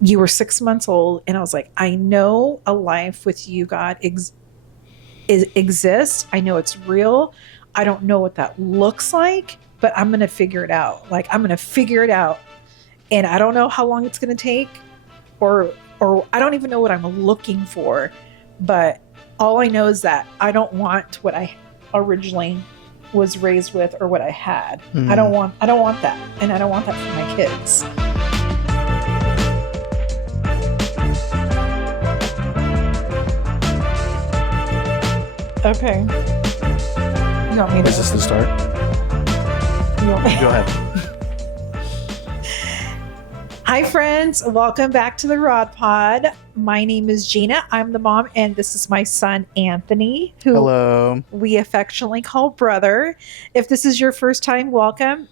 you were 6 months old, and I was like, I know a life with you, God, exists. I know it's real. I don't know what that looks like, but I'm going to figure it out. Like, I'm going to figure it out. And I don't know how long it's going to take, or I don't even know what I'm looking for. But all I know is that I don't want what I originally was raised with or what I had. I don't want that. And I don't want that for my kids. Okay. You want me to? Is this the start? You want me? Go ahead. Hi, friends. Welcome back to the Rod Pod. My name is Gina. I'm the mom, and this is my son, Anthony, who Hello. we affectionately call brother. If this is your first time, welcome,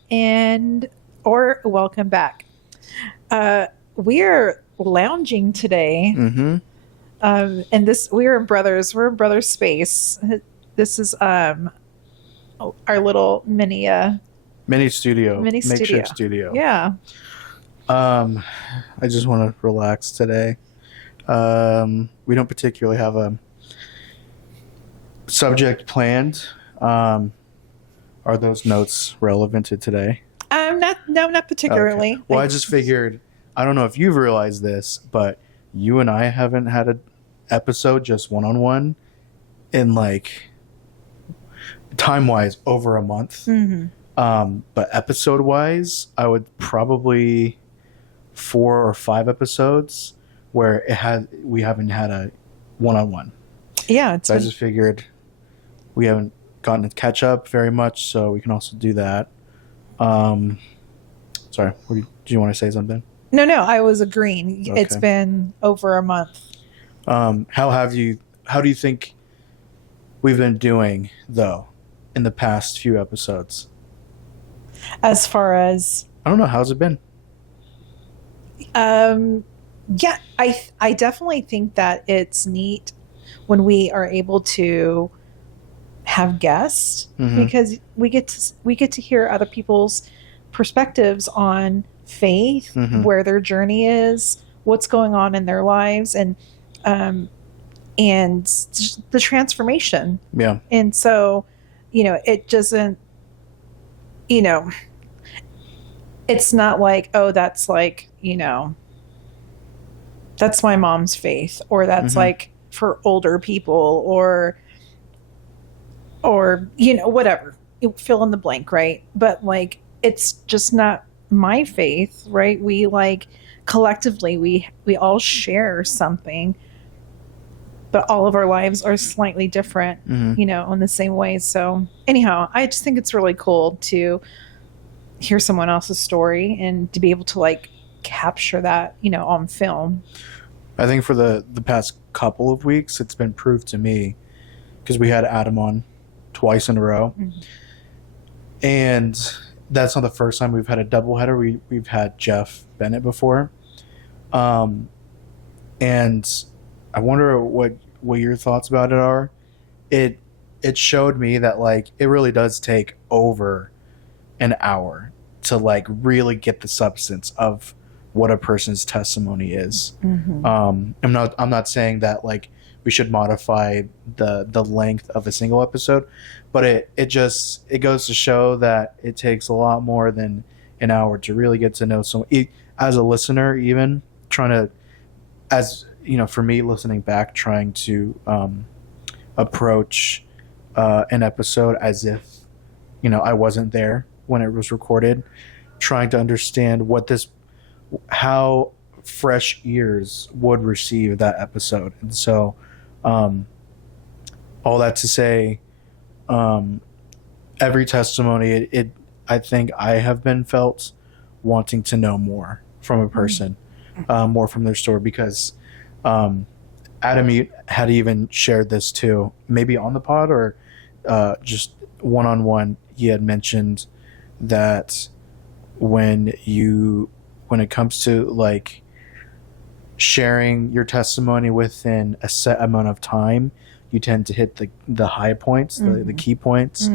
or welcome back. We are lounging today. Mm-hmm. And we're in brothers space. This is our little mini studio. Makeshift studio. Yeah. I just want to relax today. We don't particularly have a subject planned. Are those notes relevant to today? Not particularly. Okay. Well, I just figured, I don't know if you've realized this, but you and I haven't had an episode just one-on-one in, like, time-wise over a month. Mm-hmm. But episode-wise, I would probably 4 or 5 episodes where we haven't had a one-on-one. Yeah. So I just figured we haven't gotten to catch up very much, so we can also do that. Sorry, do you want to say something? No, I was agreeing. Okay. It's been over a month. How do you think we've been doing, though, in the past few episodes? As far as I don't know, how's it been? yeah, I definitely think that it's neat when we are able to have guests, because we get to hear other people's perspectives on faith, where their journey is, what's going on in their lives, and the transformation. Yeah. And so, it doesn't, it's not like, oh, that's like, that's my mom's faith, or that's like for older people, or whatever, fill in the blank, right? But like, it's just not my faith, right? We like collectively, we all share something, but all of our lives are slightly different, in the same way. So anyhow, I just think it's really cool to hear someone else's story and to be able to like capture that, on film. I think for the past couple of weeks, it's been proved to me, because we had Adam on twice in a row. And that's not the first time we've had a doubleheader. We've had Jeff Bennett before. And I wonder what your thoughts about it are. It showed me that, like, it really does take over an hour to like really get the substance of what a person's testimony is. I'm not saying that like we should modify the length of a single episode, but it goes to show that it takes a lot more than an hour to really get to know someone. As a listener, even trying to, for me, listening back, trying to approach an episode as if I wasn't there when it was recorded, trying to understand how fresh ears would receive that episode. And so all that to say, every testimony, I think I have been felt wanting to know more from a person, more from their story, because Adam had even shared this too, maybe on the pod or just one-on-one. He had mentioned that when it comes to like sharing your testimony within a set amount of time, you tend to hit the high points, the key points.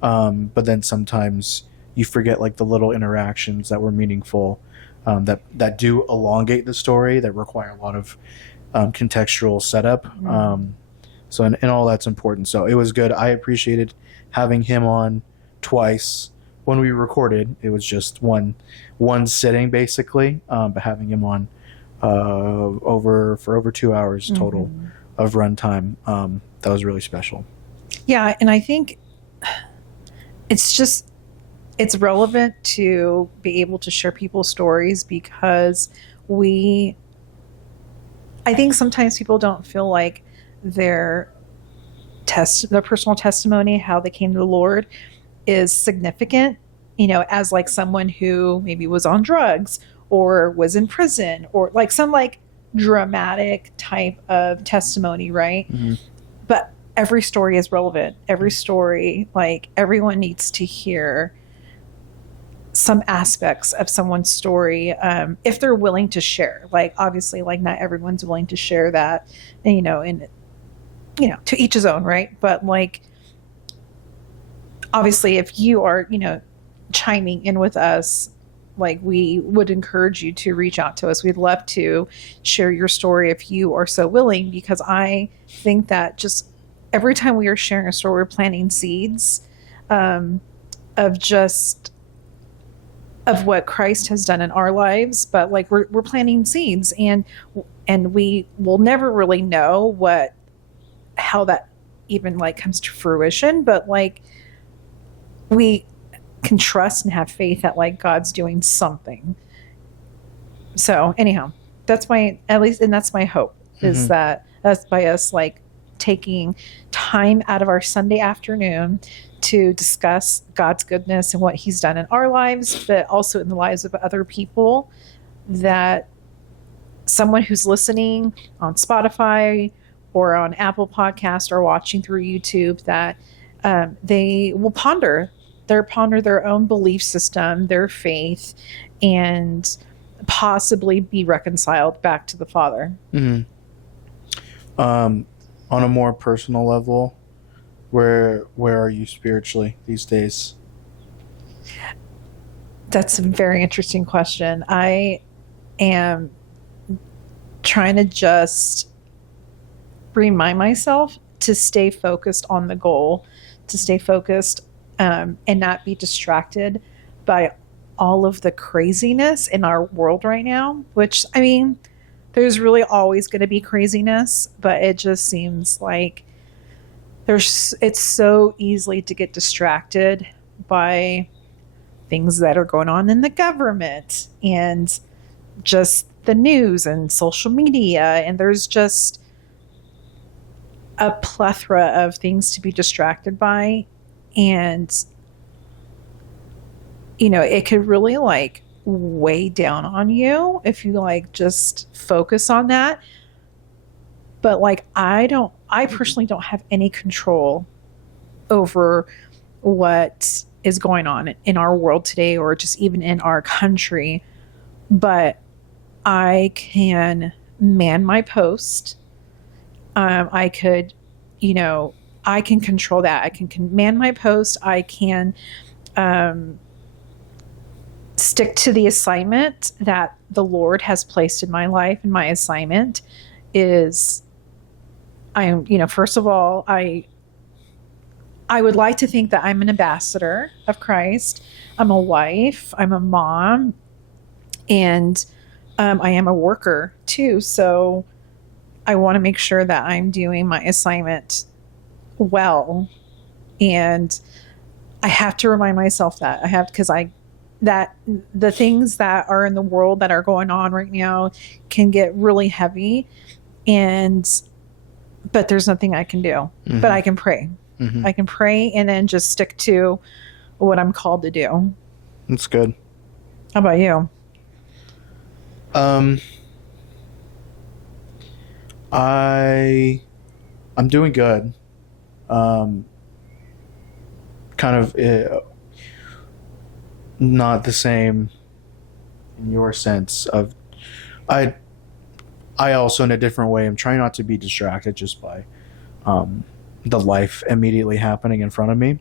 But then sometimes you forget like the little interactions that were meaningful that do elongate the story, that require a lot of contextual setup. So and all that's important. So it was good. I appreciated having him on twice. When we recorded, it was just one sitting basically, but having him on over 2 hours total of runtime, that was really special. Yeah, and I think it's relevant to be able to share people's stories because I think sometimes people don't feel like their their personal testimony, how they came to the Lord, is significant, as like someone who maybe was on drugs or was in prison or like some like dramatic type of testimony, right? But every story is relevant. Every story, like everyone needs to hear some aspects of someone's story, if they're willing to share. Like obviously, like not everyone's willing to share that, and to each his own, right? But like obviously, if you are, chiming in with us, like we would encourage you to reach out to us. We'd love to share your story if you are so willing, because I think that just every time we are sharing a story, we're planting seeds of just of what Christ has done in our lives. But like we're planting seeds, and we will never really know how that even like comes to fruition. But like we can trust and have faith that like God's doing something. So anyhow, that's my hope, is that that's by us like taking time out of our Sunday afternoon to discuss God's goodness and what he's done in our lives, but also in the lives of other people, that someone who's listening on Spotify or on Apple Podcast or watching through YouTube, that they will ponder their own belief system, their faith, and possibly be reconciled back to the Father. On a more personal level, where are you spiritually these days? That's a very interesting question. I am trying to just remind myself to stay focused on the goal, to stay focused and not be distracted by all of the craziness in our world right now, which, I mean, there's really always going to be craziness, but it just seems like it's so easily to get distracted by things that are going on in the government and just the news and social media. And there's just a plethora of things to be distracted by. And, it could really like weigh down on you if you like just focus on that. But like, I personally don't have any control over what is going on in our world today, or just even in our country. But I can man my post. I could, I can control that. I can man my post. I can stick to the assignment that the Lord has placed in my life. And my assignment is, first of all, I would like to think that I'm an ambassador of Christ. I'm a wife. I'm a mom. And I am a worker too. So I want to make sure that I'm doing my assignment well. And I have to remind myself that that the things that are in the world that are going on right now can get really heavy, but there's nothing I can do. But I can pray. I can pray and then just stick to what I'm called to do. That's good. How about you? I'm doing good. Kind of not the same in your sense of I also, in a different way, am trying not to be distracted just by the life immediately happening in front of me.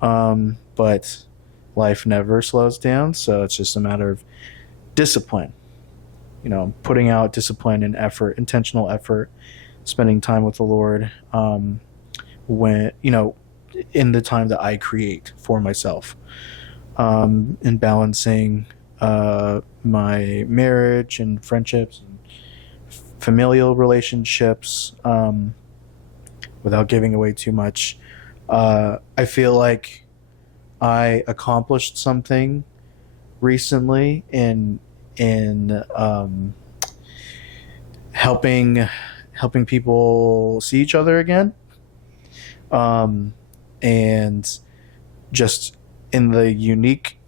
But life never slows down, so it's just a matter of discipline. Putting out discipline and effort, intentional effort, spending time with the Lord, when in the time that I create for myself, and balancing my marriage and friendships and familial relationships, without giving away too much. I feel like I accomplished something recently in helping people see each other again, and just in the unique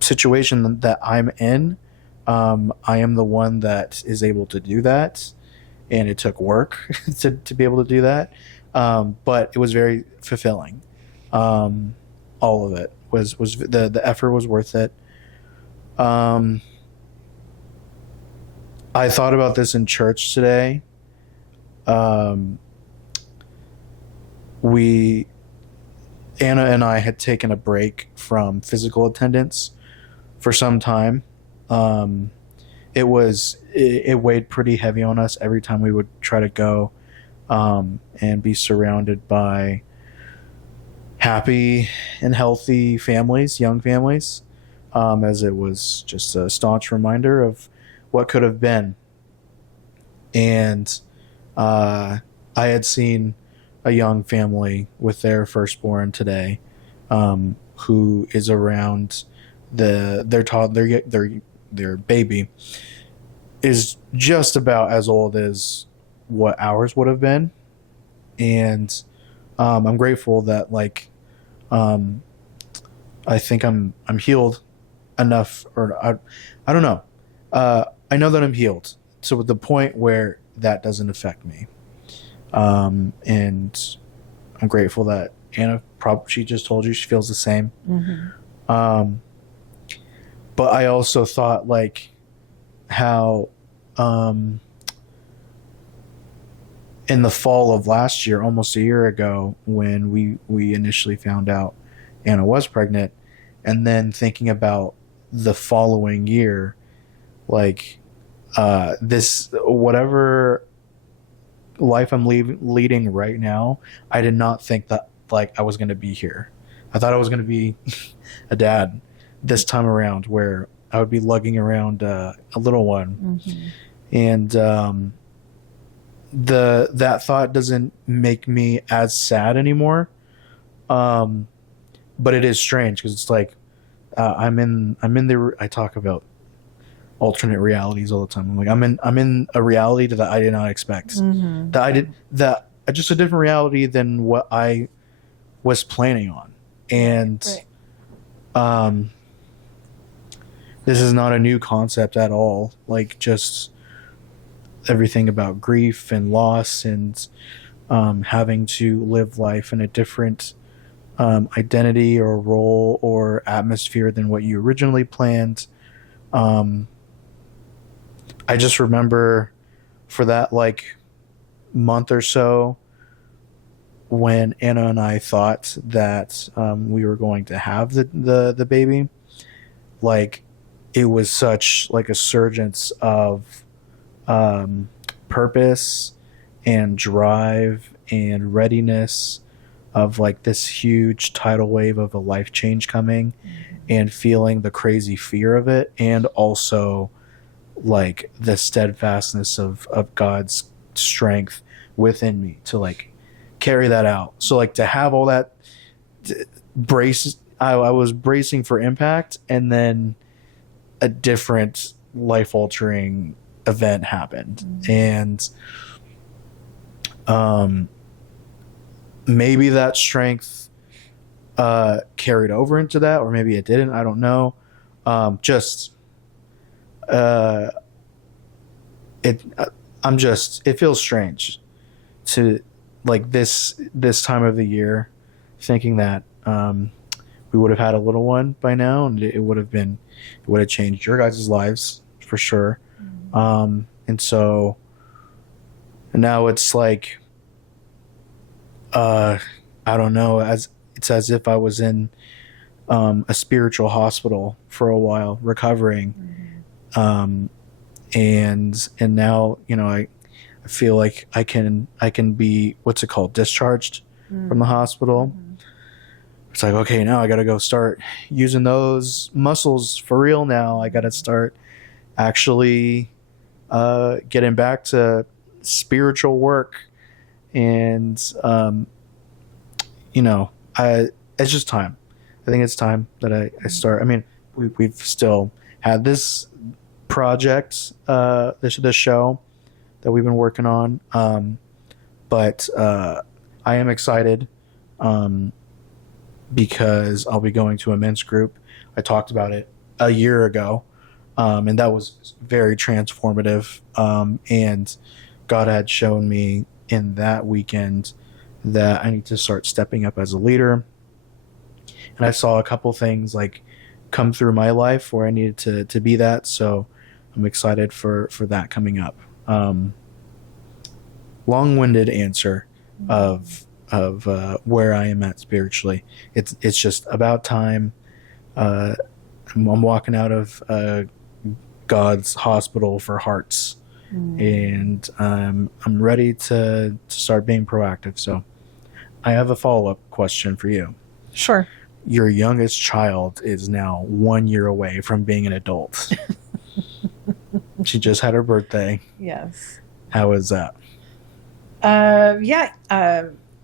situation that I'm in, I am the one that is able to do that, and it took work to be able to do that, but it was very fulfilling. All of it was the effort was worth it. I thought about this in church today. Um, we Anna and I had taken a break from physical attendance for some time. Um, it weighed pretty heavy on us every time we would try to go, and be surrounded by happy and healthy families, young families, as it was just a staunch reminder of what could have been. And I had seen a young family with their firstborn today, who is around their baby is just about as old as what ours would have been. And I'm grateful that um, I think I'm healed enough, or I don't know. I know that I'm healed to the point where that doesn't affect me. And I'm grateful that Anna she just told you she feels the same. Mm-hmm. Um, but I also thought how in the fall of last year, almost a year ago, when we initially found out Anna was pregnant, and then thinking about the following year, this whatever life I'm leading right now, I did not think that I was going to be here. I thought I was going to be a dad this time around, where I would be lugging around a little one. Mm-hmm. And that thought doesn't make me as sad anymore. But it is strange because it's I'm in the I talk about alternate realities all the time. I'm in a reality that I did not expect. Mm-hmm. That just a different reality than what I was planning on. And Right. this is not a new concept at all. Just everything about grief and loss, and having to live life in a different identity or role or atmosphere than what you originally planned. I just remember for that month or so, when Anna and I thought that we were going to have the baby, it was such a surgence of purpose and drive and readiness of this huge tidal wave of a life change coming, and feeling the crazy fear of it, and also the steadfastness of God's strength within me to carry that out. So to have all that brace, I was bracing for impact, and then a different life altering event happened. And maybe that strength carried over into that, or maybe it didn't. I don't know. It it feels strange to this time of the year, thinking that we would have had a little one by now, and it would have changed your guys' lives for sure. And so now it's I don't know, it's as if I was in a spiritual hospital for a while, recovering, um, and now I feel like I can be, what's it called, discharged from the hospital. Mm-hmm. It's like, okay, now I got to go start using those muscles for real. Now I got to start actually getting back to spiritual work, and I it's just time. I think it's time that I start. I mean, we've still had this project, this show that we've been working on, but I am excited, because I'll be going to a men's group. I talked about it a year ago, and that was very transformative. And God had shown me in that weekend that I need to start stepping up as a leader. And I saw a couple things like come through my life where I needed to be that. So I'm excited for that coming up. Long-winded answer of where I am at spiritually. It's just about time. I'm walking out of God's hospital for hearts, and I'm ready to start being proactive. So I have a follow-up question for you. Sure. Your youngest child is now 1 year away from being an adult. She just had her birthday. Yes. How is that? Yeah.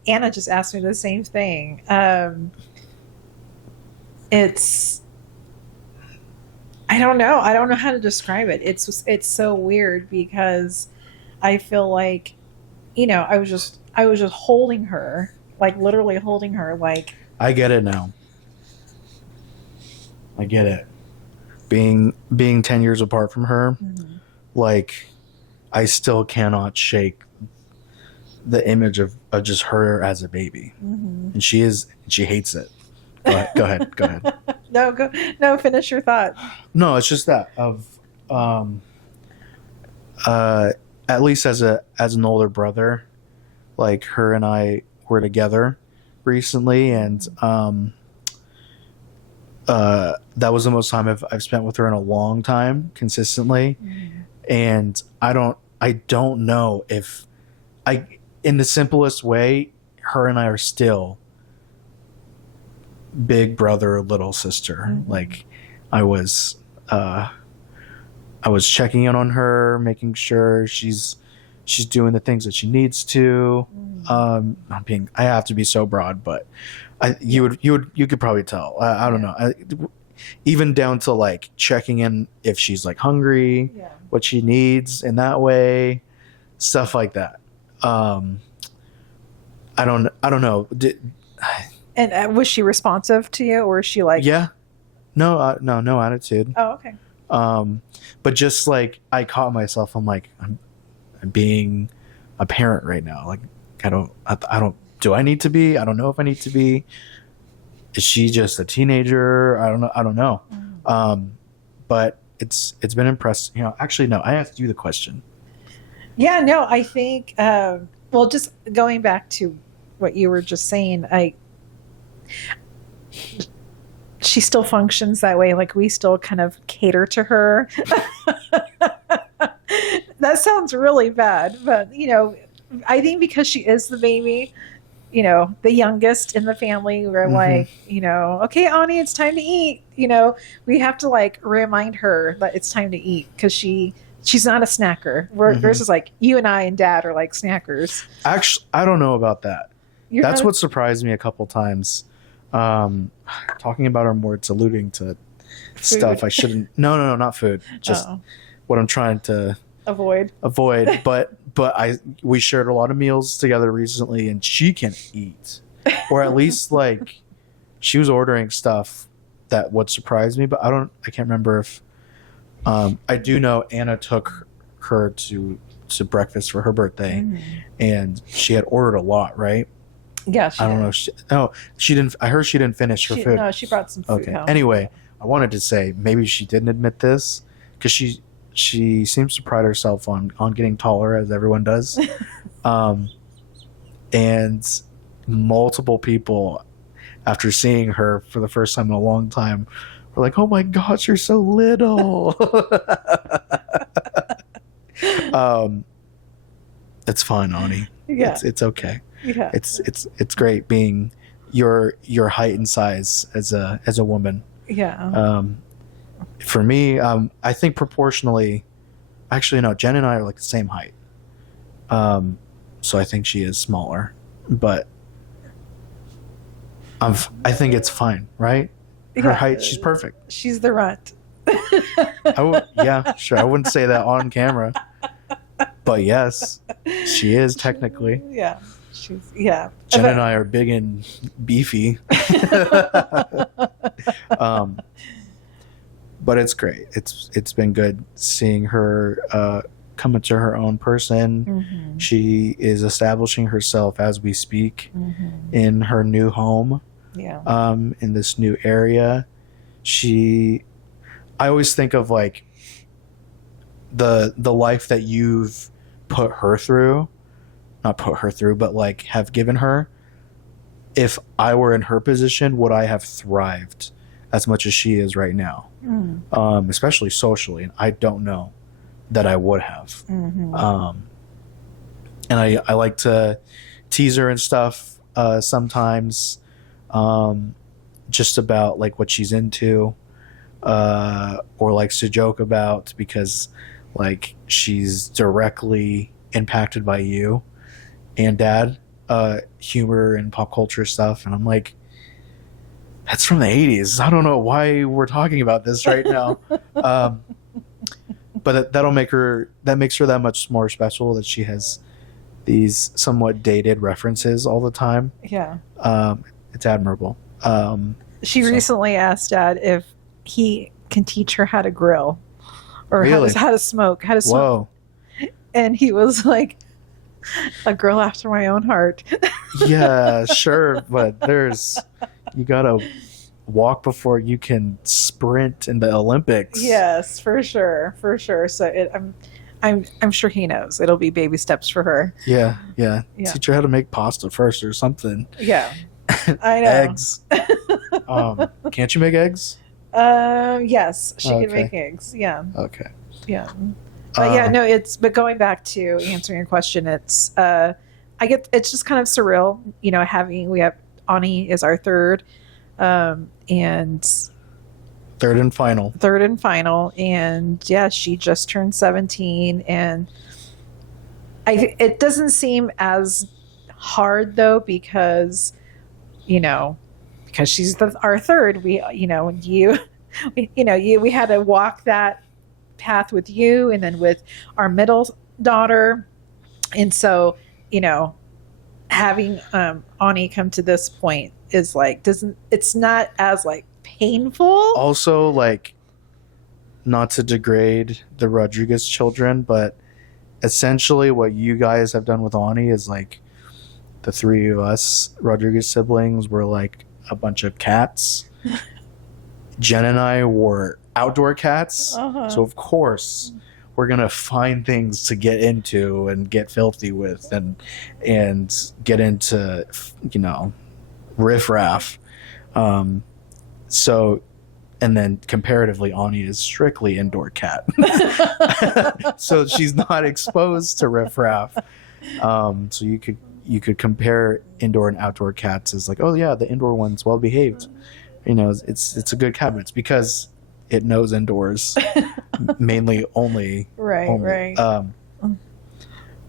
Anna just asked me the same thing. It's, I don't know. I don't know how to describe it. It's so weird because I feel like, I was just holding her, like literally holding her, like. I get it now. I get it. Being 10 years apart from her, like, I still cannot shake the image of just her as a baby. And she hates it. Go ahead. No, finish your thought. No, it's just that of at least as an older brother, like, her and I were together recently, and that was the most time I've spent with her in a long time, consistently. And I don't know if in the simplest way, her and I are still big brother, little sister. Like, I was checking in on her, making sure she's doing the things that she needs to. I have to be so broad, but you could probably tell. I don't know. Even down to like checking in if she's like hungry, what she needs in that way, stuff like that. I don't know. And was she responsive to you, or is she like? Yeah. No attitude. Oh, okay. But just like I caught myself, I'm like, I'm being a parent right now. Like, I don't. Do I need to be? I don't know if I need to be. Is she just a teenager? I don't know. But it's been impressive. Actually, no. I have to do the question. Yeah. No. I think. Well, just going back to what you were just saying, she still functions that way. Like, we still kind of cater to her. That sounds really bad, but I think because she is the baby, the youngest in the family, we're like, okay, Ani, it's time to eat. We have to like remind her that it's time to eat, because she's not a snacker. Versus like you and I and Dad are like snackers. Actually, I don't know about that. That's what surprised me a couple times. Talking about her more, it's alluding to food. Stuff I shouldn't. No, not food. Just what I'm trying to avoid. But we shared a lot of meals together recently, and she can eat, or at least like she was ordering stuff that would surprise me. But I can't remember if I do know Anna took her to breakfast for her birthday, and she had ordered a lot, right? Yeah, I don't know. She didn't. I heard she didn't finish her food. No, she brought some food. Okay. Home. Anyway, I wanted to say maybe she didn't admit this, because she seems to pride herself on getting taller, as everyone does. And multiple people, after seeing her for the first time in a long time, We're like, oh my gosh, you're so little. um, it's fine, Ani. Yeah. It's okay. Yeah. It's great being your height and size as a woman. Yeah. For me, I think proportionally, actually no, Jen and I are like the same height. So I think she is smaller, but I think it's fine, right? Her height, she's perfect. She's the runt. Yeah, sure. I wouldn't say that on camera, but yes, she is technically. Yeah. Yeah. Jen and I are big and beefy. But it's great. It's been good seeing her come into her own person. Mm-hmm. She is establishing herself as we speak Mm-hmm. in her new home. Yeah. In this new area. I always think of like the life that you've put her through, not put her through, but like have given her. If I were in her position, would I have thrived as much as she is right now? Mm. Especially socially, and I don't know that I would have. Mm-hmm. And I like to tease her and stuff sometimes, just about like what she's into, or likes to joke about, because like she's directly impacted by you and Dad, humor and pop culture stuff, and I'm like, that's from the 80s. I don't know why we're talking about this right now. But that makes her that much more special, that she has these somewhat dated references all the time. Yeah. It's admirable. She recently asked Dad if he can teach her how to grill or Really? how to smoke, Whoa. And he was like, a girl after my own heart. Yeah, sure, but you gotta walk before you can sprint in the Olympics. Yes, for sure. So I'm sure he knows. It'll be baby steps for her. Yeah. Yeah. Teach her how to make pasta first or something. Yeah. I know. Eggs. Can't you make eggs? Yes, she can Okay. make eggs. Yeah. Okay. Yeah. But yeah, no, but going back to answering your question, it's just kind of surreal, we have Ani is our third, and third and final. And yeah, she just turned 17, and it doesn't seem as hard though, because she's our third. We had to walk that path with you, and then with our middle daughter, and so having Ani come to this point is like it's not as like painful. Also, like, not to degrade the Rodriguez children, but essentially what you guys have done with Ani is like the three of us Rodriguez siblings were like a bunch of cats. Jen and I were outdoor cats, so of course we're gonna find things to get into and get filthy with and get into riffraff. So, and then comparatively, Ani is strictly indoor cat, so she's not exposed to riffraff. So you could compare indoor and outdoor cats as like, oh yeah, the indoor one's well behaved. It's a good cat. It's because it knows indoors, mainly only. Right.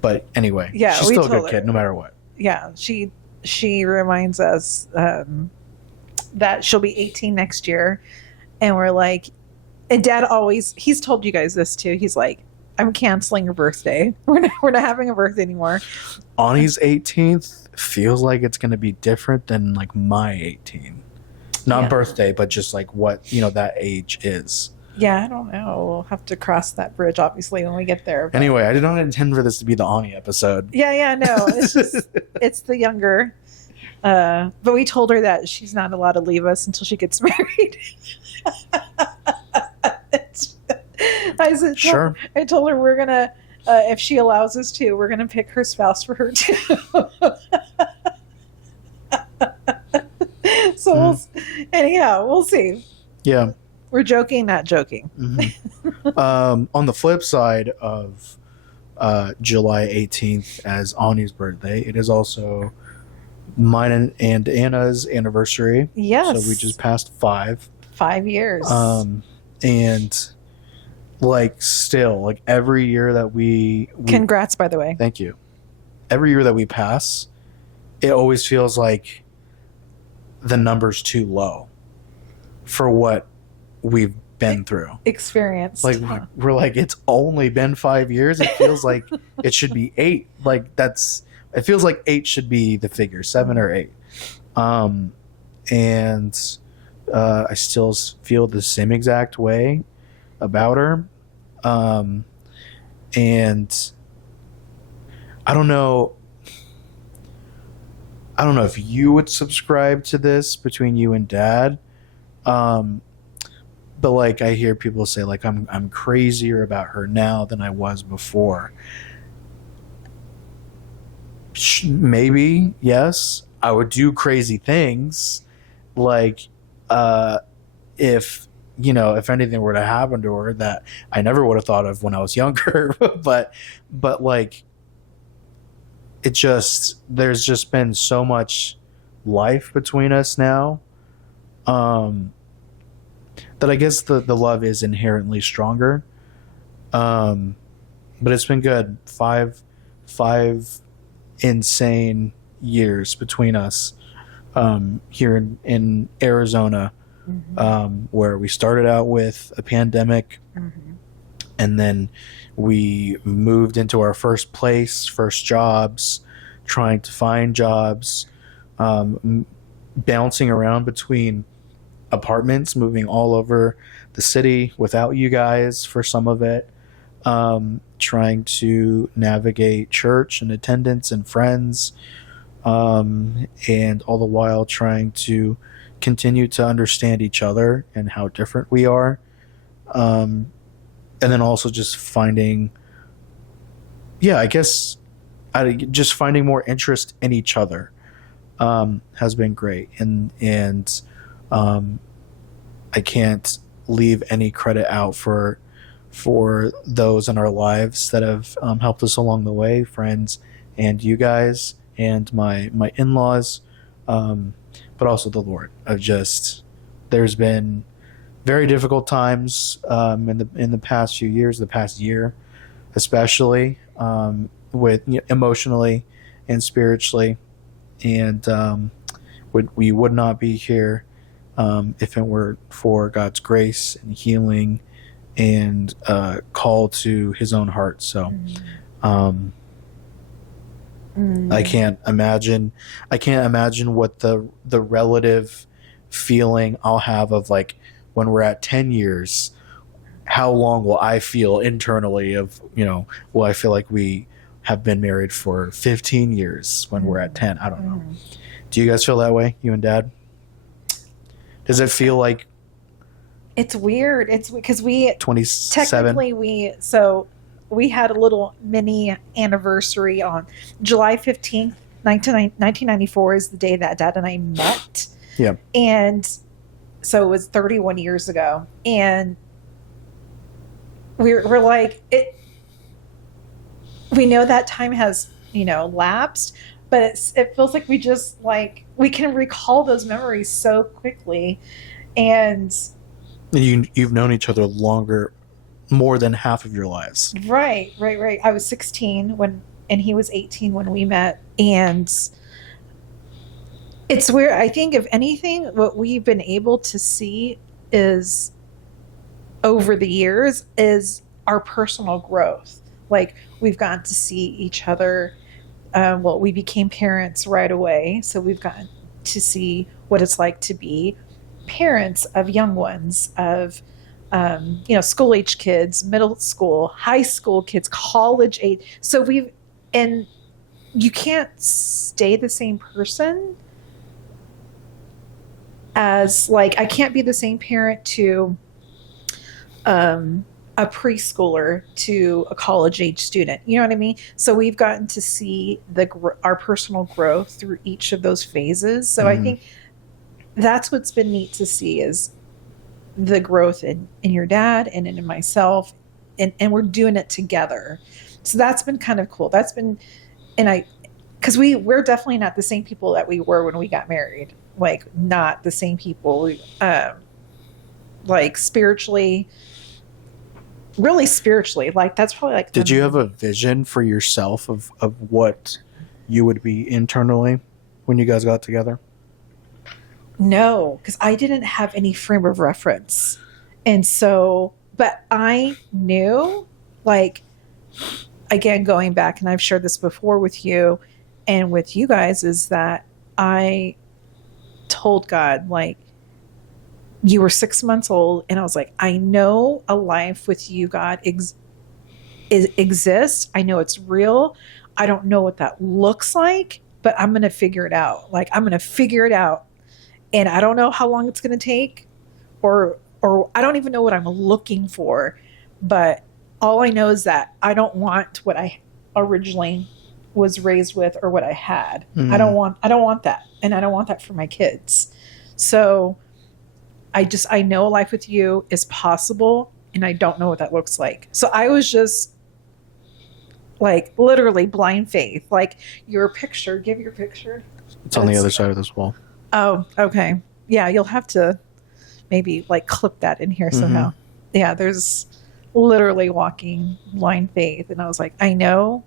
But anyway, yeah, she's still a good kid, no matter what. Yeah, she reminds us that she'll be 18 next year, and we're like, and Dad he's told you guys this too. He's like, I'm canceling your birthday. We're not having a birthday anymore. Ani's 18th feels like it's going to be different than like my 18. Not birthday, but just like what that age is. Yeah, I don't know. We'll have to cross that bridge, obviously, when we get there. But... Anyway, I did not intend for this to be the Ani episode. Yeah, no. It's just, it's the younger. But we told her that she's not allowed to leave us until she gets married. I said, sure. I told her we're going to, if she allows us to, we're going to pick her spouse for her too. So anyhow, we'll see. Yeah. We're joking, not joking. On the flip side of July 18th as Ani's birthday, it is also mine and Anna's anniversary. Yes. So we just passed 5. 5 years. And like still, like every year that we Congrats, by the way. Thank you. Every year that we pass, it always feels like the number's too low for what we've been through. Experienced. Like we're like, it's only been 5 years. It feels like it should be 8. Like it feels like 8 should be the figure, 7 or 8. And I still feel the same exact way about her. And I don't know if you would subscribe to this between you and Dad. But like I hear people say like I'm crazier about her now than I was before. Maybe, yes. I would do crazy things like if anything were to happen to her that I never would have thought of when I was younger. but like there's just been so much life between us now that I guess the love is inherently stronger. But it's been good. Five insane years between us here in Arizona, where we started out with a pandemic, and then we moved into our first place, first jobs, trying to find jobs, bouncing around between apartments, moving all over the city without you guys for some of it, trying to navigate church and attendance and friends, and all the while trying to continue to understand each other and how different we are, and then also just finding just finding more interest in each other has been great, and I can't leave any credit out for those in our lives that have helped us along the way, friends and you guys and my in-laws, but also the Lord. There's been very difficult times in the past few years, the past year especially, with emotionally and spiritually, and we would not be here if it were for God's grace and healing and call to His own heart. So I can't imagine what the relative feeling I'll have of like when we're at 10 years, how long will I feel internally of, will I feel like we have been married for 15 years when we're at 10? I don't know. Do you guys feel that way, you and Dad? Does it feel like it's weird? It's because we 27? Technically we had a little mini anniversary on July 15th, 1994 is the day that Dad and I met. Yeah. And so it was 31 years ago. And we're like, we know that time has, lapsed, but it feels like we just like, we can recall those memories so quickly. And you've known each other more than half of your lives. Right. I was 16 and he was 18 when we met. And it's weird. I think if anything, what we've been able to see is over the years is our personal growth. Like we've gotten to see each other. We became parents right away. So we've gotten to see what it's like to be parents of young ones, of school age kids, middle school, high school kids, college age. So and you can't stay the same person as I can't be the same parent to a preschooler to a college age student. You know what I mean? So we've gotten to see our personal growth through each of those phases. So I think that's what's been neat to see is the growth in your dad and in myself, and we're doing it together. So that's been kind of cool. That's been, and I, because we're definitely not the same people that we were when we got married. Like not the same people. Like spiritually, really spiritually. Like that's probably like Did you have a vision for yourself of what you would be internally when you guys got together? no, because I didn't have any frame of reference, and so but I knew like again going back, and I've shared this before with you and with you guys, is that I told God, like, you were 6 months old, and I was like, I know a life with you, God, exists. I know it's real. I don't know what that looks like, but I'm going to figure it out. Like, I'm going to figure it out. And I don't know how long it's going to take, or I don't even know what I'm looking for, but all I know is that I don't want what I originally was raised with or what I had. Mm. I don't want that. And I don't want that for my kids. So I know a life with you is possible, and I don't know what that looks like. So I was just like literally blind faith. Like your picture, give your picture. It's on the other side of this wall. Oh, okay. Yeah, you'll have to maybe like clip that in here Mm-hmm. somehow. Yeah, there's literally walking blind faith. And I was like, I know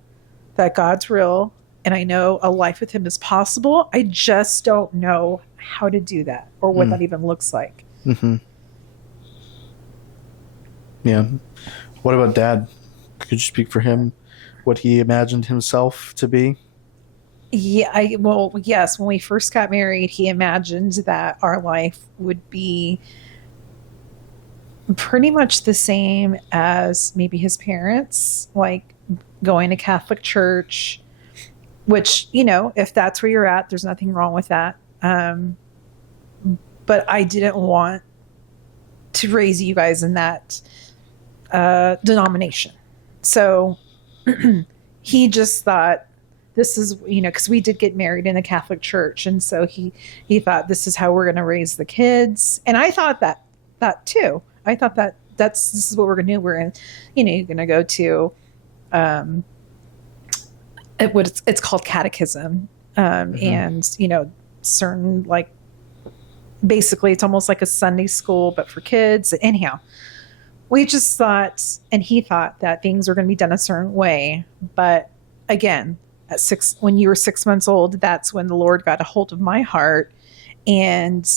that God's real, and I know a life with him is possible. I just don't know how to do that or what that even looks like. Mm-hmm. Yeah. What about Dad? Could you speak for him? What he imagined himself to be? Yeah, well, yes, when we first got married, he imagined that our life would be pretty much the same as maybe his parents, like going to Catholic church, which, if that's where you're at, there's nothing wrong with that. But I didn't want to raise you guys in that denomination. So he just thought this is, because we did get married in a Catholic church. And so he thought this is how we're going to raise the kids. And I thought that too. I thought that this is what we're going to do. We're in, you're going to go to, it's called catechism. And, certain like, basically it's almost like a Sunday school, but for kids. Anyhow, we just thought, and he thought that things were going to be done a certain way. But again, when you were 6 months old, that's when the Lord got a hold of my heart, and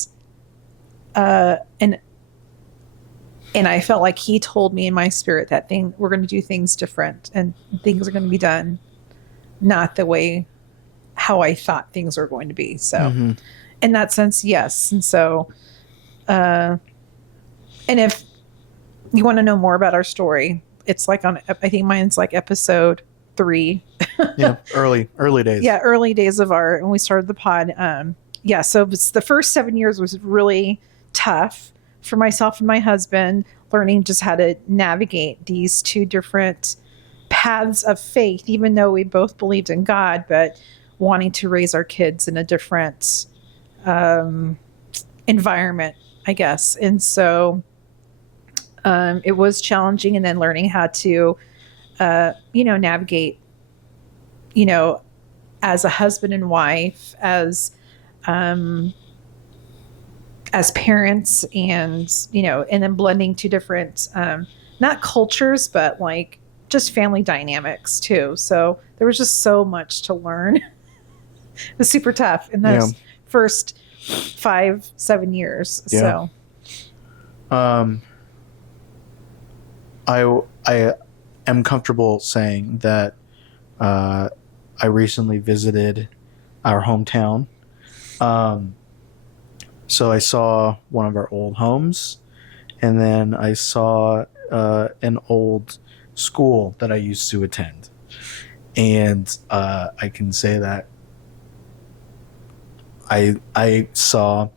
I felt like he told me in my spirit that we're going to do things different, and things are going to be done not the way how I thought things were going to be. So in that sense, yes. And so, and if you want to know more about our story, it's like I think mine's like episode 3. Yeah, early days. Yeah, early days of when we started the pod. Yeah, so it's the first 7 years was really tough for myself and my husband, learning just how to navigate these two different paths of faith, even though we both believed in God, but wanting to raise our kids in a different environment, I guess. And so it was challenging, and then learning how to, navigate, as a husband and wife, as parents, and and then blending two different not cultures, but like just family dynamics too. So there was just so much to learn. It was super tough in those first 5-7 years. Yeah. So I am comfortable saying that I recently visited our hometown. So I saw one of our old homes, and then I saw an old school that I used to attend. And I can say that I saw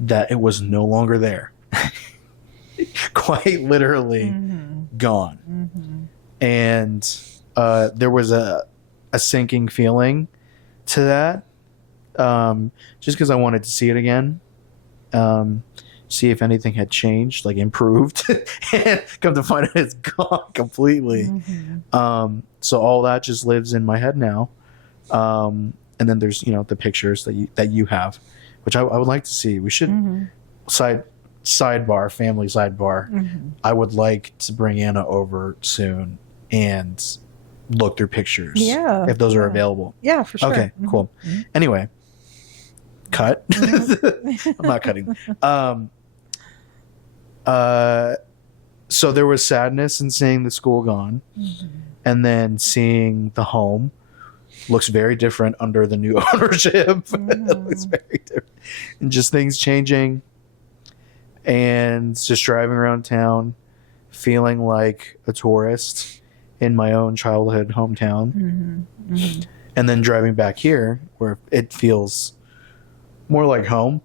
that it was no longer there. Quite literally gone. And there was a sinking feeling to that, just because I wanted to see it again. see if anything had changed, like improved, and come to find out it's gone completely. So all that just lives in my head now. And then there's the pictures that you have, which I would like to see. We should sidebar, family sidebar. I would like to bring Anna over soon and look through pictures. Yeah. If those are available. Yeah, for sure. Okay, cool. Anyway, cut. I'm not cutting. So there was sadness in seeing the school gone, and then seeing the home looks very different under the new ownership. It looks very different, and just things changing, and just driving around town, feeling like a tourist in my own childhood hometown, and then driving back here where it feels more like home.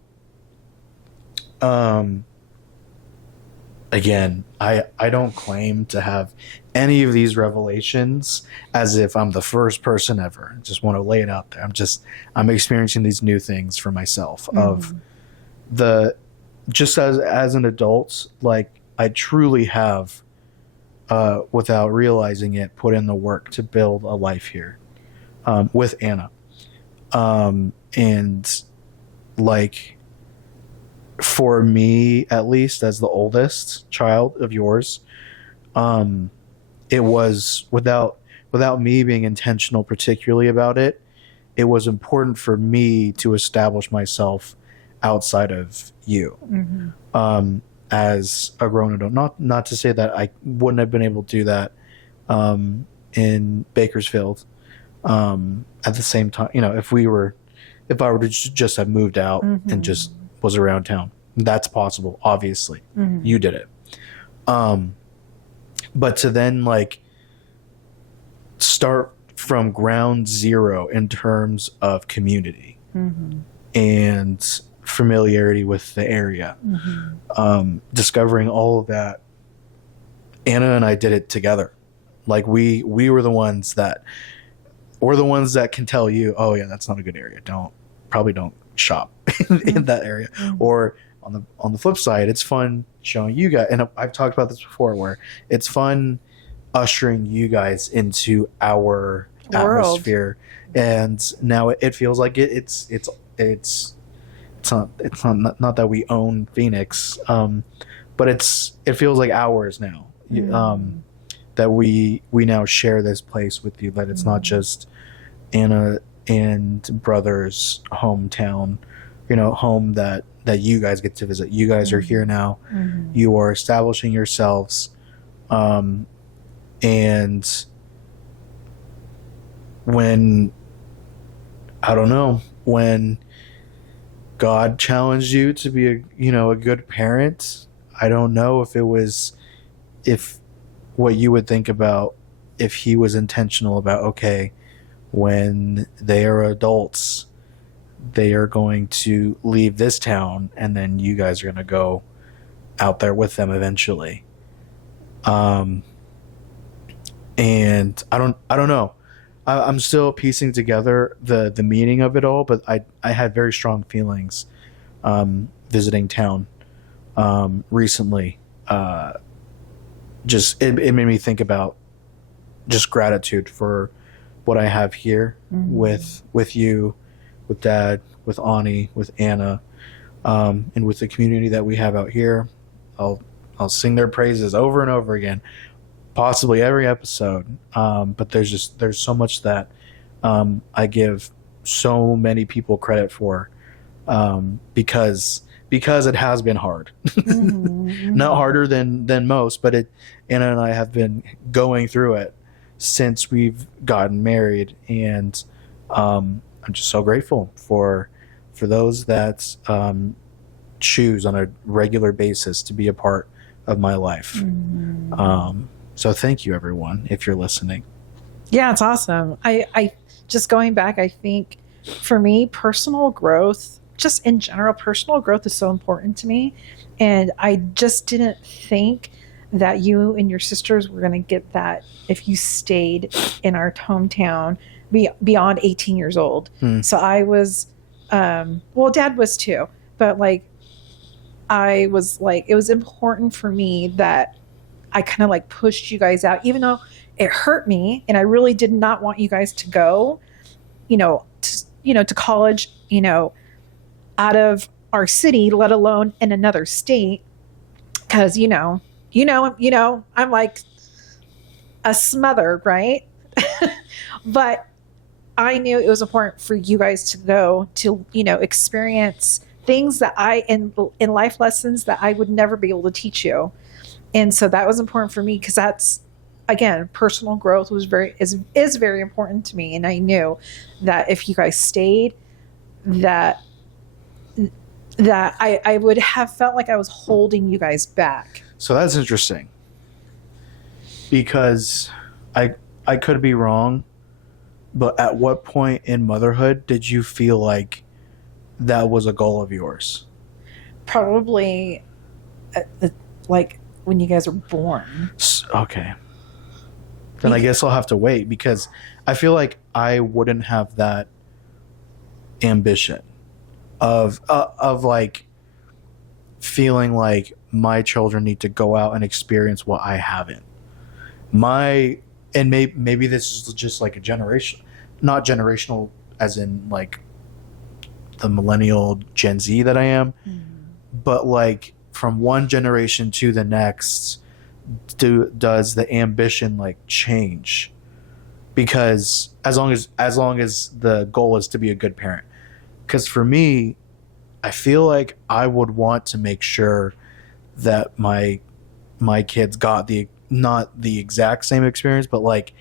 Again, I don't claim to have any of these revelations as if I'm the first person ever. Just want to lay it out there. I'm experiencing these new things for myself of just as an adult, like I truly have, without realizing it, put in the work to build a life here, with Anna. And like, for me, at least as the oldest child of yours, it was without me being intentional particularly about it, it was important for me to establish myself outside of you, as a grown adult. Not to say that I wouldn't have been able to do that in Bakersfield at the same time. If I were to just have moved out and just was around town, that's possible. Obviously, you did it. But to then like start from ground zero in terms of community and familiarity with the area, discovering all of that, Anna and I did it together. Like we were the ones that can tell you, oh yeah, that's not a good area. Probably don't shop in that area. Or on the flip side, it's fun showing you guys, and I've talked about this before, where it's fun ushering you guys into our world. atmosphere, and now it feels like it's not that we own Phoenix, but it feels like ours now. That we now share this place with you. That it's not just Anna and brother's hometown, home that you guys get to visit. You guys are here now. You are establishing yourselves, and when God challenged you to be a good parent, I don't know if what you would think about if he was intentional about, okay, when they are adults, they are going to leave this town, and then you guys are going to go out there with them eventually. And I don't know. I'm still piecing together the meaning of it all, but I had very strong feelings visiting town recently. Just it made me think about just gratitude for what I have here with you, with Dad, with Ani, with Anna, and with the community that we have out here. I'll sing their praises over and over again, possibly every episode. But there's so much that I give so many people credit for, because it has been hard. Not harder than most, but Anna and I have been going through it since we've gotten married, and I'm just so grateful for those that choose on a regular basis to be a part of my life. So thank you, everyone, if you're listening. Yeah, it's awesome. I just going back, I think for me, personal growth, just in general, personal growth is so important to me. And I just didn't think that you and your sisters were going to get that if you stayed in our hometown beyond 18 years old. So I was, well, Dad was too, but like I was like, it was important for me that I kind of like pushed you guys out, even though it hurt me and I really did not want you guys to go, to college, out of our city, let alone in another state. Cause I'm like a smother, right? But I knew it was important for you guys to go to, experience things that in life lessons that I would never be able to teach you. And so that was important for me because that's, again, personal growth is very important to me. And I knew that if you guys stayed, that I would have felt like I was holding you guys back. So that's interesting because I could be wrong, but at what point in motherhood did you feel like that was a goal of yours? Probably like when you guys were born. Okay. Then I guess I'll have to wait because I feel like I wouldn't have that ambition of like feeling like my children need to go out and experience what I haven't. Maybe this is just like a generation, not generational as in like the millennial Gen Z that I am, but like from one generation to the next, does the ambition like change? Because as long as the goal is to be a good parent, because for me, I feel like I would want to make sure that my kids got not the exact same experience, but like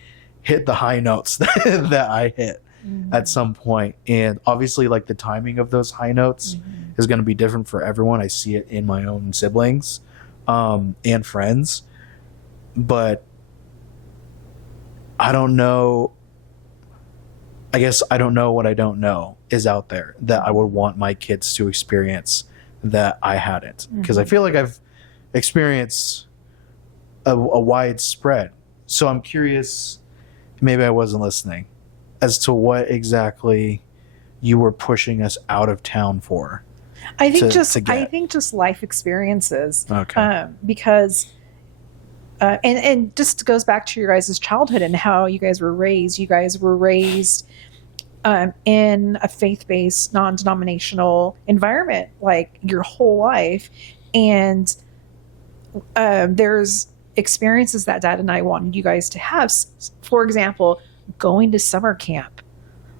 hit the high notes that I hit at some point. And obviously like the timing of those high notes is going to be different for everyone. I see it in my own siblings and friends, but I don't know. I guess I don't know what I don't know is out there that I would want my kids to experience that I hadn't. Because I feel like I've experienced a wide spread. So I'm curious, maybe I wasn't listening, as to what exactly you were pushing us out of town for. I think just life experiences. Okay. Because and just goes back to your guys' childhood and how you guys were raised. You guys were raised in a faith-based, non-denominational environment, like your whole life. And there's experiences that Dad and I wanted you guys to have. For example, going to summer camp.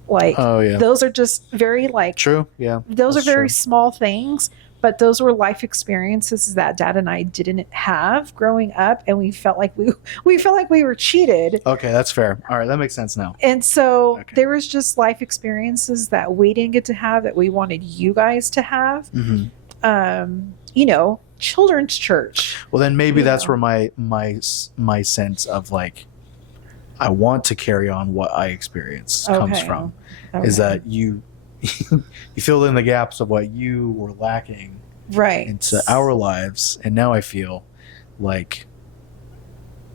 Like, those are just very like true. Yeah, those are very small things, but those were life experiences that Dad and I didn't have growing up, and we felt like we were cheated. Okay, that's fair. All right, that makes sense now. And so there was just life experiences that we didn't get to have that we wanted you guys to have. Children's church. Well, then maybe that's where my sense of like I want to carry on what I experienced comes from. Is that you filled in the gaps of what you were lacking into our lives, and now I feel like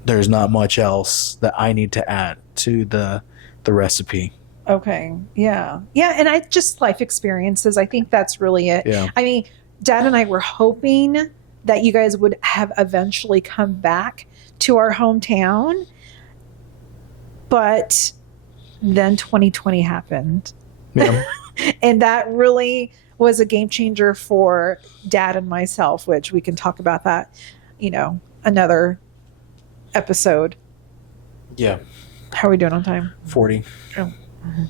there's not much else that I need to add to the recipe. Okay. Yeah. And I just life experiences. I think that's really it. Yeah. I mean, Dad and I were hoping that you guys would have eventually come back to our hometown, but then 2020 happened. Yeah. And that really was a game changer for Dad and myself, which we can talk about that, another episode. Yeah. How are we doing on time? 40. Oh. Do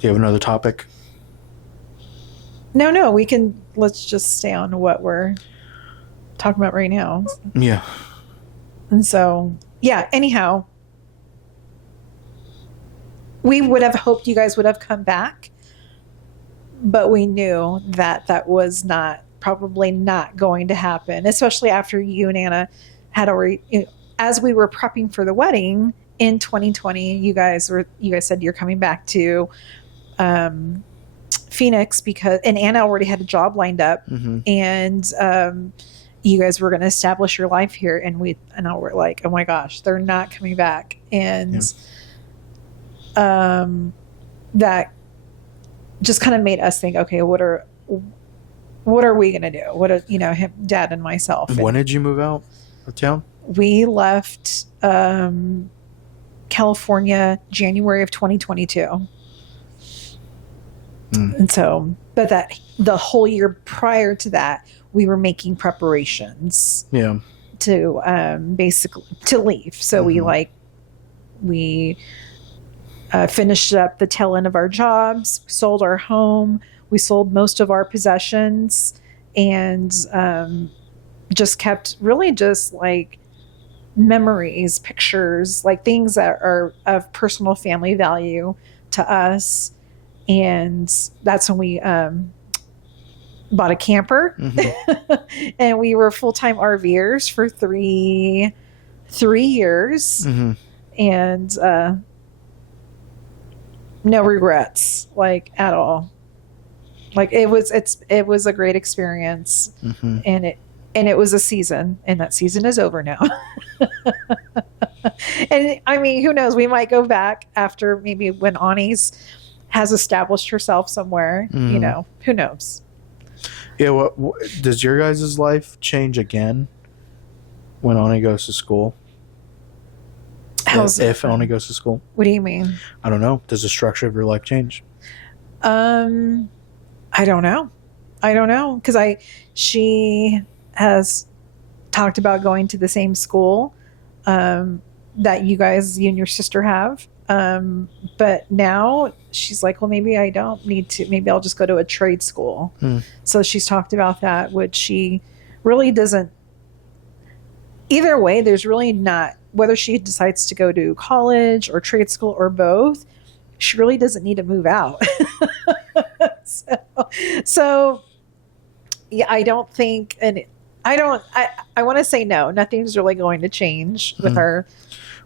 you have another topic? No, let's just stay on what we're talking about right now. Yeah. And so, anyhow, we would have hoped you guys would have come back, but we knew that was probably not going to happen, especially after you and Anna had already, as we were prepping for the wedding in 2020, you guys said you're coming back to Phoenix and Anna already had a job lined up, and you guys were going to establish your life here, and we're like, oh my gosh, they're not coming back, and that just kind of made us think, okay, what are we gonna do? What are, him, dad and myself? When And did you move out of town? we left California January of 2022. And so, but that the whole year prior to that, we were making preparations Yeah. to basically to leave. So we finished up the tail end of our jobs, sold our home, we sold most of our possessions, and just kept really just like memories, pictures, like things that are of personal family value to us. And that's when we bought a camper. Mm-hmm. And we were full-time RVers for three years. Mm-hmm. And no regrets, like at all. Like it was a great experience. Mm-hmm. And it was a season, and that season is over now. And I mean, who knows, we might go back after, maybe when Ani's has established herself somewhere. Mm-hmm. Who knows. Yeah. What does your guys' life change again when Ani goes to school? If Ani goes to school? What do you mean? I don't know. Does the structure of your life change? I don't know. Because she has talked about going to the same school that you and your sister have. But now she's like, well, maybe I don't need to. Maybe I'll just go to a trade school. So she's talked about that, which she really doesn't. Either way, there's really not, whether she decides to go to college or trade school or both, she really doesn't need to move out. So yeah, I don't think, and I want to say no, nothing's really going to change with her.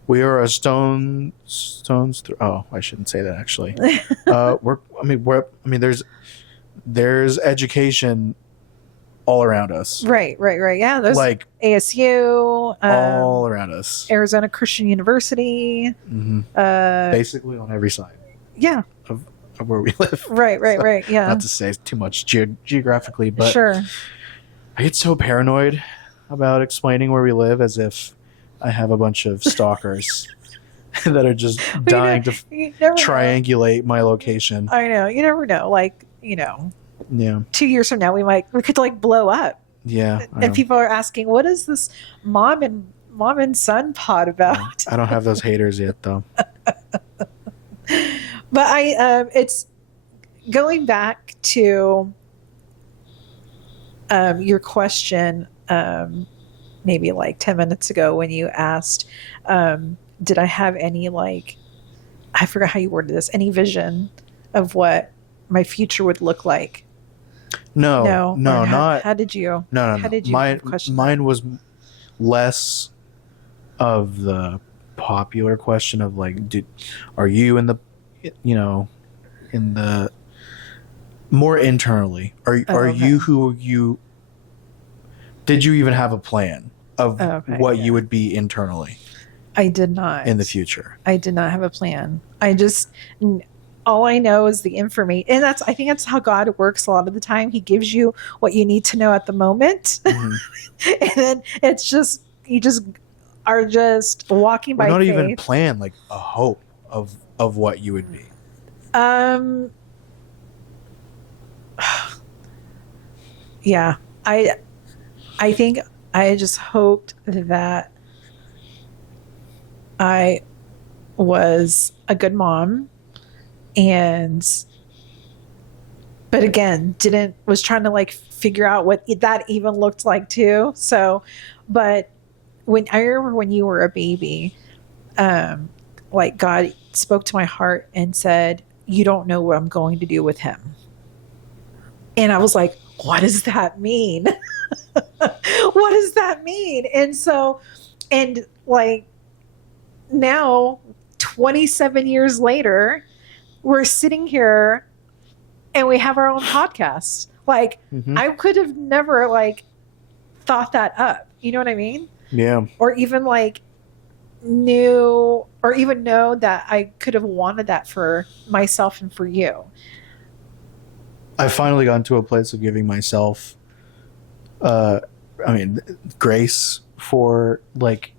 We are a stones through. Oh, I shouldn't say that actually. There's education all around us. Right. Yeah, there's Like ASU, all around us. Arizona Christian University. Mm-hmm. Basically on every side. Yeah. Of where we live. Right. Yeah. Not to say too much geographically, but sure. I get so paranoid about explaining where we live as if I have a bunch of stalkers that are just dying to triangulate my location. I know. You never know. Like, Yeah. 2 years from now, we could like blow up. Yeah. And people are asking, what is this mom and son pod about? I don't have those haters yet, though. But it's going back to your question, maybe like 10 minutes ago when you asked, did I have any, like, I forgot how you worded this, any vision of what my future would look like? No, not. How did you? No. How did you question mine was less of the popular question of like, are you in the more internally? Are you who you? Did you even have a plan of what you would be internally? I did not. In the future, I did not have a plan. All I know is the information, and I think that's how God works a lot of the time. He gives you what you need to know at the moment, and then it's just you just are just walking by. Not faith. even plan, like a hope of what you would be. Yeah, I think I just hoped that I was a good mom. But again, was trying to like figure out what that even looked like too. So, but I remember when you were a baby, like God spoke to my heart and said, you don't know what I'm going to do with him. And I was like, what does that mean? What does that mean? And like now 27 years later, we're sitting here and we have our own podcast. Like I could have never like thought that up. You know what I mean? Yeah. Or even like know that I could have wanted that for myself and for you. I finally gotten to a place of giving myself, uh, I mean, grace for like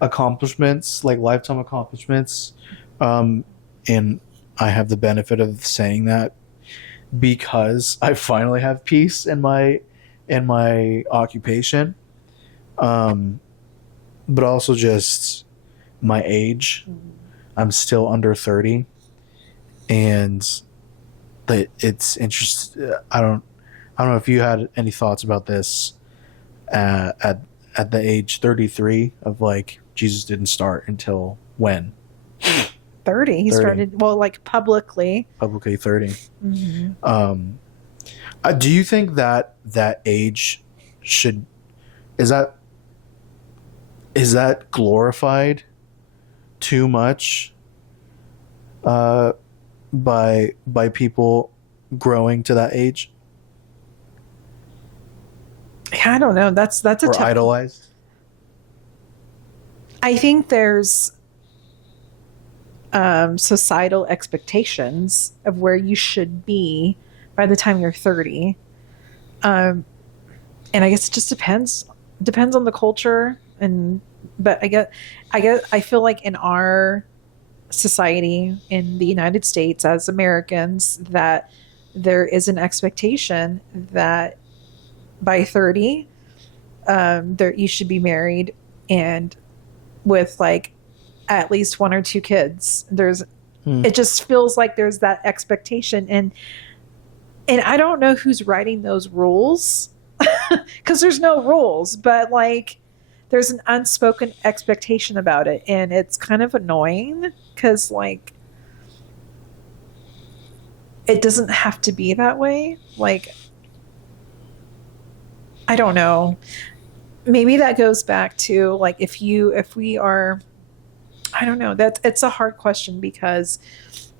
accomplishments, like lifetime accomplishments. Um, and I have the benefit of saying that because I finally have peace in my occupation. Um, but also just my age. I'm still under 30, and that it's interesting. I don't know if you had any thoughts about this at the age 33 of like Jesus didn't start until when? 30. He 30. started, well, like publicly. Publicly 30. Mm-hmm. Do you think that that age should is that glorified too much by people growing to that age I don't know. That's a or tough. idolized? I think there's societal expectations of where you should be by the time you're 30. And I guess it just depends on the culture. And but I feel like in our society in the United States as Americans that there is an expectation that by 30 there you should be married and with like at least one or two kids. It just feels like there's that expectation, and I don't know who's writing those rules because there's no rules, but like there's an unspoken expectation about it, and it's kind of annoying because like it doesn't have to be that way. Like I don't know. Maybe that goes back to like if we are, I don't know. It's a hard question because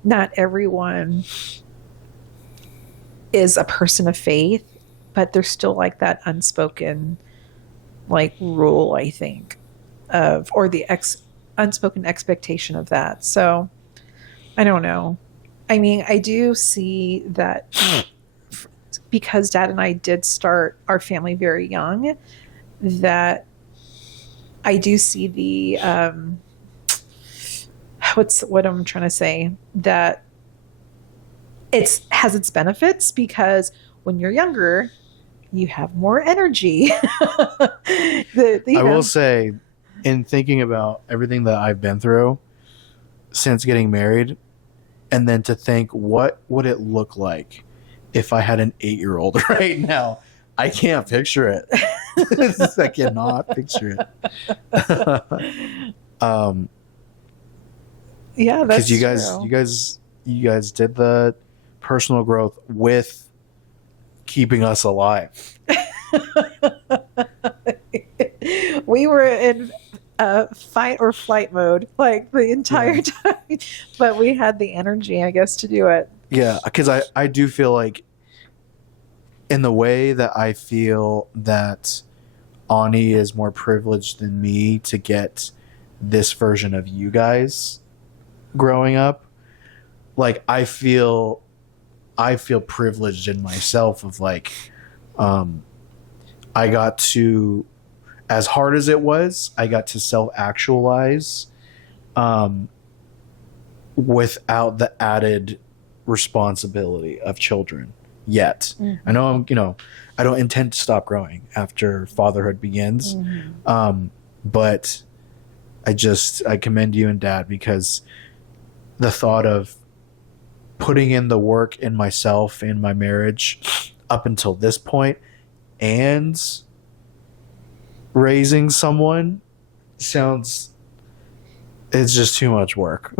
not everyone is a person of faith, but there's still like that unspoken like rule, I think, of or the unspoken expectation of that. So I don't know. I mean, I do see that because Dad and I did start our family very young, that I do see the what I'm trying to say, that it has its benefits because when you're younger you have more energy. I will say, in thinking about everything that I've been through since getting married, and then to think what would it look like if I had an 8-year-old right now, I can't picture it. I cannot picture it. Yeah, that's because true. you guys did the personal growth with keeping us alive. We were in fight or flight mode like the entire time, but we had the energy, I guess, to do it. Yeah, because I do feel like in the way that I feel that Ani is more privileged than me to get this version of you guys growing up, like I feel privileged in myself of like I got to, as hard as it was, I got to self-actualize without the added responsibility of children yet. I know I don't intend to stop growing after fatherhood begins. But I commend you and Dad, because the thought of putting in the work in myself in my marriage up until this point and raising someone it's just too much work.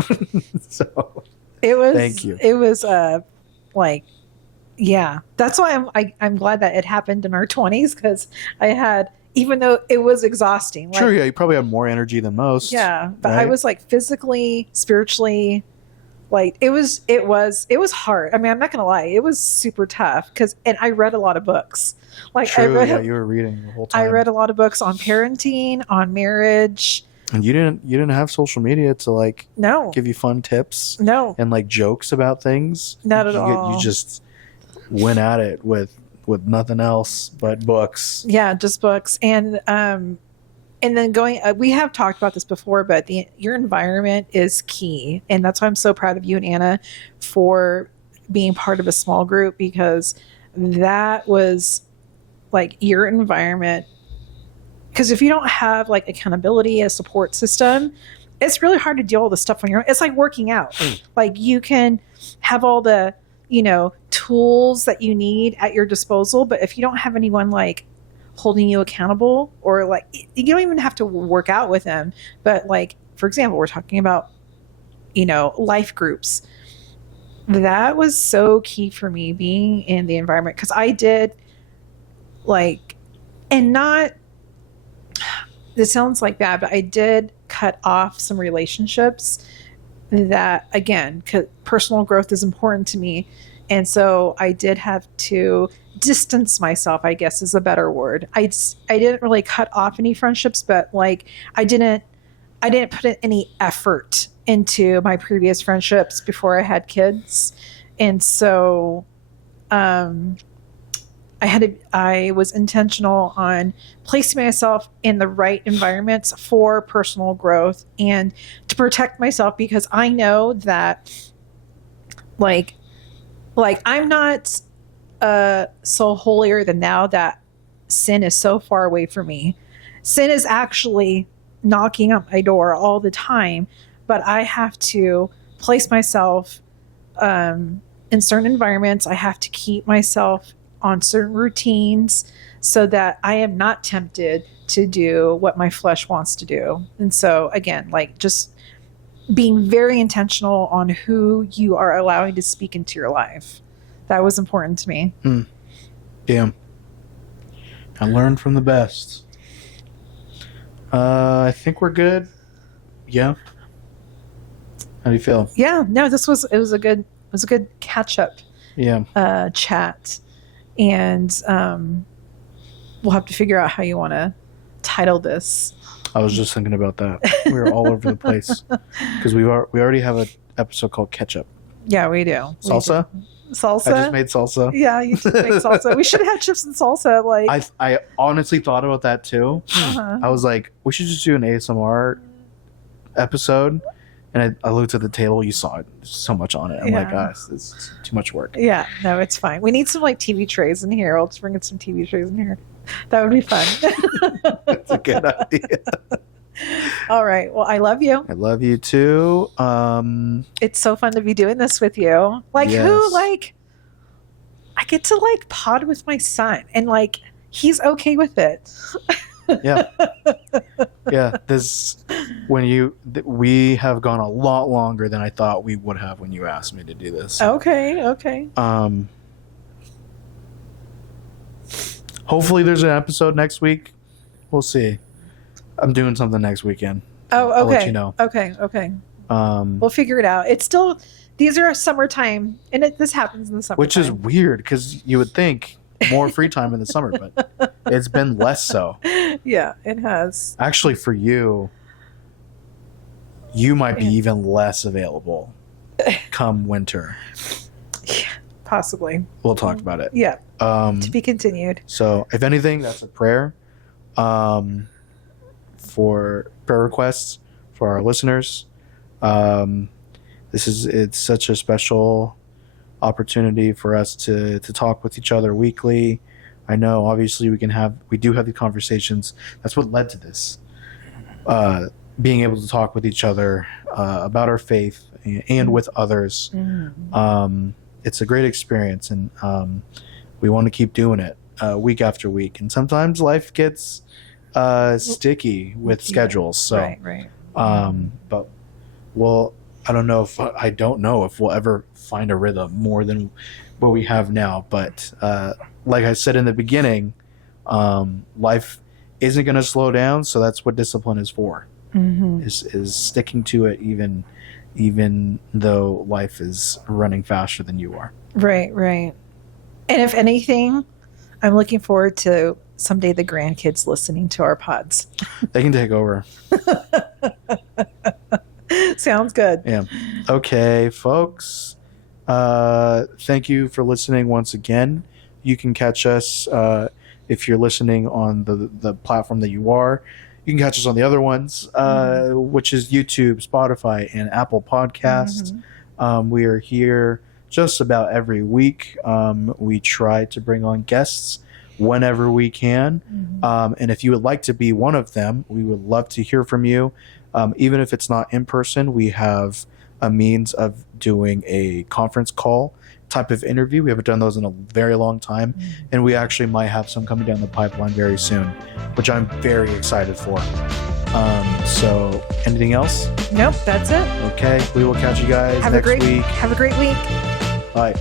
So thank you. It was like, yeah, that's why I'm glad that it happened in our 20s, because I had, even though it was exhausting, like, sure, yeah, you probably have more energy than most. yeah, but right? I was like physically, spiritually, like it was hard. I mean, I'm not gonna lie, it was super tough and I read a lot of books. Like True, yeah, you were reading the whole time. I read a lot of books on parenting, on marriage. And you didn't have social media to like No. give you fun tips No. and like jokes about things. Not at all. You just went at it with nothing else but books. Yeah, just books. And then going, we have talked about this before, but your environment is key. And that's why I'm so proud of you and Anna for being part of a small group, because that was like your environment. Because if you don't have like accountability, a support system, it's really hard to deal with the stuff on your own. It's like working out. Like you can have all the, tools that you need at your disposal, but if you don't have anyone like holding you accountable, or like you don't even have to work out with them, but like for example, we're talking about life groups. That was so key for me, being in the environment, because I did like, and not, this sounds like bad, but I did cut off some relationships that, again, personal growth is important to me, and so I did have to distance myself, I guess is a better word. I didn't really cut off any friendships, but like I didn't put any effort into my previous friendships before I had kids. And so I was intentional on placing myself in the right environments for personal growth and to protect myself, because I know that like I'm not so holier than thou that sin is so far away from me. Sin is actually knocking at my door all the time, but I have to place myself in certain environments. I have to keep myself on certain routines so that I am not tempted to do what my flesh wants to do. And so again, like just being very intentional on who you are allowing to speak into your life. That was important to me. Damn. I learned from the best. I think we're good. Yeah. How do you feel? Yeah, no, it was a good catch up. Yeah. Chat. And we'll have to figure out how you want to title this. I was just thinking about that. We were all over the place because we already have an episode called Ketchup. Yeah, we do. Salsa? Salsa? I just made salsa. Yeah, you just make salsa. We should have had chips and salsa. Like I honestly thought about that too. Uh-huh. I was like, we should just do an ASMR episode. And I looked at the table. You saw it. There's so much on it. I'm like, guys, it's too much work. Yeah, no, it's fine. We need some like TV trays in here. I'll just bring in some TV trays in here. That would be fun. That's a good idea. All right. Well, I love you. I love you too. It's so fun to be doing this with you. Like who like I get to like pod with my son, and like he's okay with it. Yeah. Yeah. We have gone a lot longer than I thought we would have when you asked me to do this. Okay. Hopefully there's an episode next week. We'll see. I'm doing something next weekend. Oh, okay. I'll let you know. Okay. We'll figure it out. It's still, these are summertime, and this happens in the summer. Which is weird, because you would think more free time in the summer, but it's been less so. Yeah, it has. Actually, for you might be even less available come winter. Yeah, possibly. We'll talk about it. Yeah. To be continued. So, if anything, that's a prayer for prayer requests for our listeners. It's such a special opportunity for us to talk with each other weekly. I know obviously we do have the conversations. That's what led to this. Being able to talk with each other about our faith and with others. It's a great experience, and we want to keep doing it week after week. And sometimes life gets sticky with schedules. So right. but I don't know if we'll ever find a rhythm more than what we have now. But like I said in the beginning, life isn't going to slow down. So that's what discipline is for, is sticking to it even though life is running faster than you are. Right. And if anything, I'm looking forward to someday the grandkids listening to our pods. They can take over. Sounds good. Yeah. Okay, folks. Thank you for listening once again. You can catch us if you're listening on the platform that you are. You can catch us on the other ones, which is YouTube, Spotify, and Apple Podcasts. We are here just about every week. We try to bring on guests whenever we can. And if you would like to be one of them, we would love to hear from you. Even if it's not in person, we have a means of doing a conference call type of interview. We haven't done those in a very long time, and we actually might have some coming down the pipeline very soon, which I'm very excited for. So anything else? Nope, that's it. Okay, we will catch you guys next week. Have a great week. Bye.